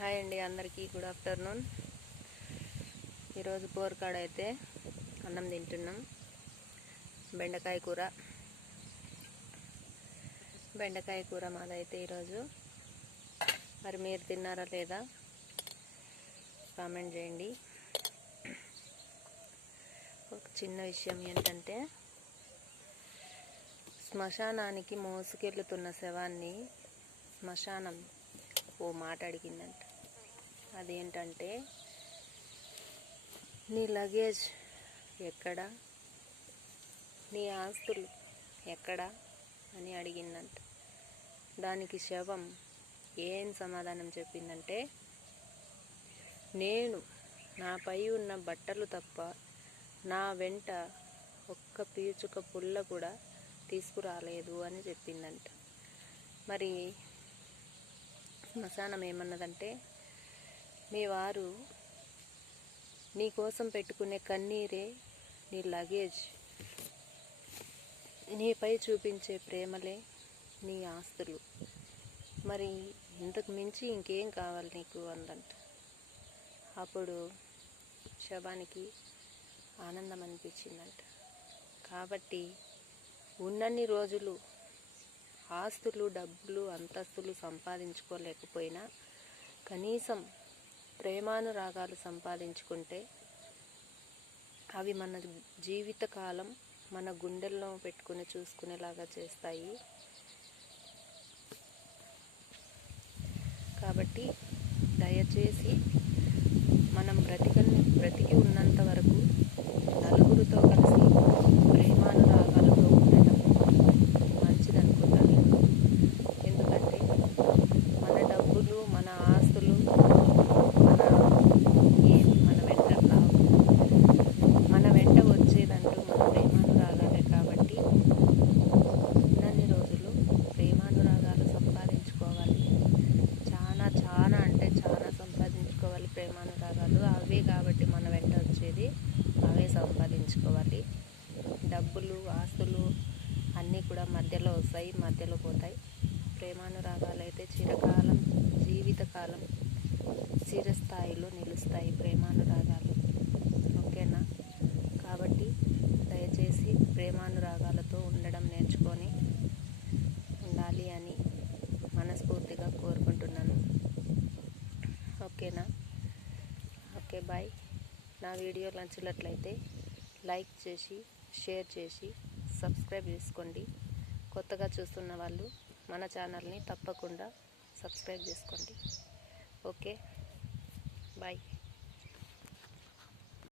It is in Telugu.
హాయ్ అండి, అందరికీ గుడ్ ఆఫ్టర్నూన్. ఈరోజు కూరకాడ అయితే అన్నం తింటున్నాం. బెండకాయ కూర మాదైతే ఈరోజు. మరి మీరు తిన్నారా లేదా కామెంట్ చేయండి. ఒక చిన్న విషయం ఏంటంటే, శ్మశానానికి మోసుకెళ్తున్న శవాన్ని శ్మశానం ఓ మాట అడిగిందంట. అదేంటంటే, నీ లగేజ్ ఎక్కడా, నీ ఆస్తులు ఎక్కడా అని అడిగిందంట. దానికి శవం ఏం సమాధానం చెప్పిందంటే, నేను నాపై ఉన్న బట్టలు తప్ప నా వెంట ఒక్క పీచుక పుల్ల కూడా తీసుకురాలేదు అని చెప్పిందంట. మరి శ్మశానం ఏమన్నదంటే, మీ వారు నీ కోసం పెట్టుకునే కన్నీరే నీ లగేజ్, నీపై చూపించే ప్రేమలే నీ ఆస్తులు, మరి ఇంతకు మించి ఇంకేం కావాలి నీకు అందంట. అప్పుడు శవానికి ఆనందం అనిపించిందంట. కాబట్టి ఉన్నన్ని రోజులు ఆస్తులు, డబ్బులు, అంతస్తులు సంపాదించుకోలేకపోయినా కనీసం ప్రేమానురాగాలు సంపాదించుకుంటే అవి మన జీవితకాలం మన గుండెల్లో పెట్టుకుని చూసుకునేలాగా చేస్తాయి. కాబట్టి దయచేసి మనం బ్రతికి ఉన్నంత వరకు నలుగురితో కలిసి ప్రేమానురాగాలతో ఉండటం మంచిదనుకుంటాను. ఎందుకంటే మన డబ్బులు, మన ఆస్తులు మన వెంట రావు. మన వెంట వచ్చేదంటూ మన ప్రేమానురాగాలే. కాబట్టి ఉన్నన్ని రోజులు ప్రేమానురాగాలు సంపాదించుకోవాలి. చాలా అంటే చాలా సంపాదించుకోవాలి ప్రేమానురాగాలు. అవే కాబట్టి మన వెంట వచ్చేది, అవే సంపాదించుకోవాలి. డబ్బులు, ఆస్తులు అన్నీ కూడా మధ్యలో వస్తాయి, మధ్యలో పోతాయి. ప్రేమానురాగాలు అయితే చిరకాలం, జీవితకాలం చిరస్థాయిలో నిలుస్తాయి ప్రేమానురాగాలు. ఓకేనా? కాబట్టి దయచేసి ప్రేమానురాగాలతో ఉండడం నేర్చుకొని ఉండాలి అని మనస్ఫూర్తిగా కోరుకుంటున్నాను. ఓకేనా? Okay, bye. నా వీడియో నచ్చినట్లయితే లైక్ చేసి, షేర్ చేసి, సబ్స్క్రైబ్ చేసుకోండి. కొత్తగా చూస్తున్న వాళ్ళు మన ఛానల్ని తప్పకుండా సబ్స్క్రైబ్ చేసుకోండి. Okay, bye.